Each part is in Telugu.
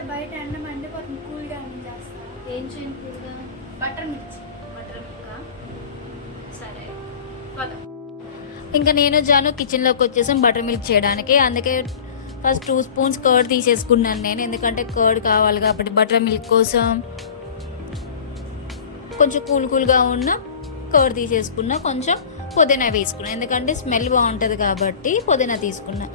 బయట కూల్గా చేస్తా ఏం కూల్గా? బటర్ మిర్చి. బటర్ సరే. పదం. ఇంకా నేను జాను కిచెన్లోకి వచ్చేసాను బటర్ మిల్క్ చేయడానికి. అందుకే ఫస్ట్ టూ స్పూన్స్ కర్డ్ తీసేసుకున్నాను నేను. ఎందుకంటే కర్డ్ కావాలి కాబట్టి బటర్ మిల్క్ కోసం కొంచెం కూల్ కూల్గా ఉన్న కర్డ్ తీసేసుకున్నా. కొంచెం పుదీనా వేసుకున్నా. ఎందుకంటే స్మెల్ బాగుంటుంది కాబట్టి పుదీనా తీసుకున్నా.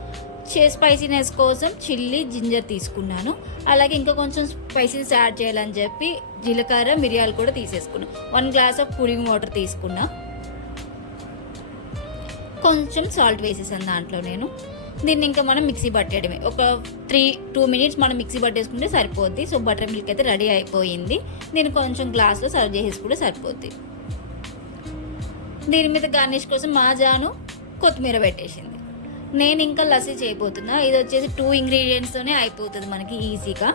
చే స్పైసీనెస్ కోసం చిల్లీ జింజర్ తీసుకున్నాను. అలాగే ఇంకా కొంచెం స్పైసీనెస్ యాడ్ చేయాలని చెప్పి జీలకర్ర మిరియాలు కూడా తీసేసుకున్నాను one glass of cooling water తీసుకున్నా. కొంచెం సాల్ట్ వేసేసాను దాంట్లో నేను. దీన్ని ఇంకా మనం మిక్సీ పట్టేయడమే. ఒక త్రీ టూ మినిట్స్ మనం మిక్సీ పట్టేసుకుంటే సరిపోద్ది. సో బటర్ మిల్క్ అయితే రెడీ అయిపోయింది. దీన్ని కొంచెం గ్లాస్లో సర్వ్ చేసేసుకుంటే సరిపోద్ది. దీని మీద గార్నిష్ కోసం మా జాను కొత్తిమీర పెట్టేసింది. నేను ఇంకా లస్సీ చేయబోతున్నా. ఇది వచ్చేసి టూ ఇంగ్రీడియంట్స్తోనే అయిపోతుంది మనకి ఈజీగా.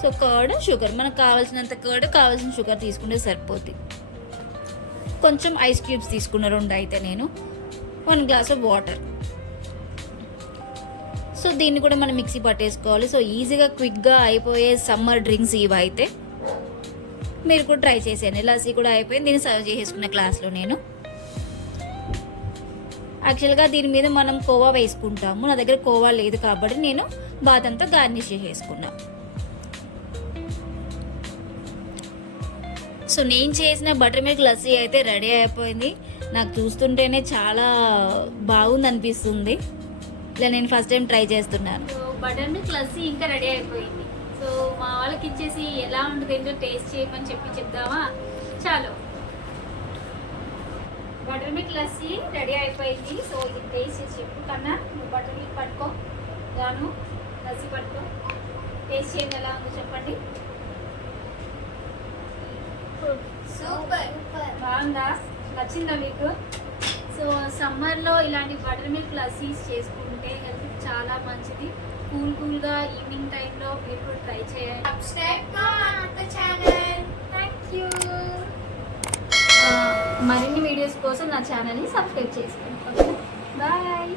సో కర్డ్ షుగర్ మనకు కావాల్సినంత కర్డ్ కావాల్సిన షుగర్ తీసుకుంటే సరిపోద్ది. కొంచెం ఐస్ క్యూబ్స్ తీసుకున్న రెండు అయితే నేను. One glass of water so దీన్ని కూడా మనం మిక్సీ పట్టేసుకోవాలి. సో ఈజీగా క్విక్గా అయిపోయే సమ్మర్ డ్రింక్స్ ఇవి అయితే మీరు కూడా ట్రై చేసేయండి. లస్సీ కూడా అయిపోయింది. దీన్ని సర్వ్ చేసేసుకున్న క్లాస్లో నేను. యాక్చువల్గా దీని మీద మనం కోవా వేసుకుంటాము. నా దగ్గర కోవా లేదు కాబట్టి నేను బాదంతో గార్నిష్ చేసేసుకున్నా. సో నేను చేసిన బటర్ మిల్క్ లస్సీ అయితే రెడీ అయిపోయింది. నాకు చూస్తుంటేనే చాలా బాగుంది అనిపిస్తుంది. ఇలా నేను ఫస్ట్ టైం ట్రై చేస్తున్నాను. బటర్ మిల్క్ లస్సీ ఇంకా రెడీ అయిపోయింది. సో మా వాళ్ళకి ఇచ్చేసి ఎలా ఉంటుంది ఏంటో టేస్ట్ చేయమని చెప్పి చెప్దామా? చాలు. బటర్ మిల్క్ లస్సీ రెడీ అయిపోయింది. సో ఇది టేస్ట్ చేసి చెప్పు కన్నా. నువ్వు బటర్ మిల్క్ పట్టుకో గాను లస్సీ పట్టుకో. టేస్ట్ చేయండి ఎలా ఉందో చెప్పండి. సూపర్. బాగుందా? నచ్చిందా మీకు? సో సమ్మర్లో ఇలాంటి బటర్ మిల్క్ లస్సీస్ చేసుకుంటే హెల్త్ చాలా మంచిది. కూల్ కూల్గా ఈవినింగ్ టైంలో మీరు కూడా ట్రై చేయండి. సబ్స్క్రైబ్ మరిన్ని వీడియోస్ కోసం నా ఛానల్ని సబ్స్క్రైబ్ చేసుకోండి. బాయ్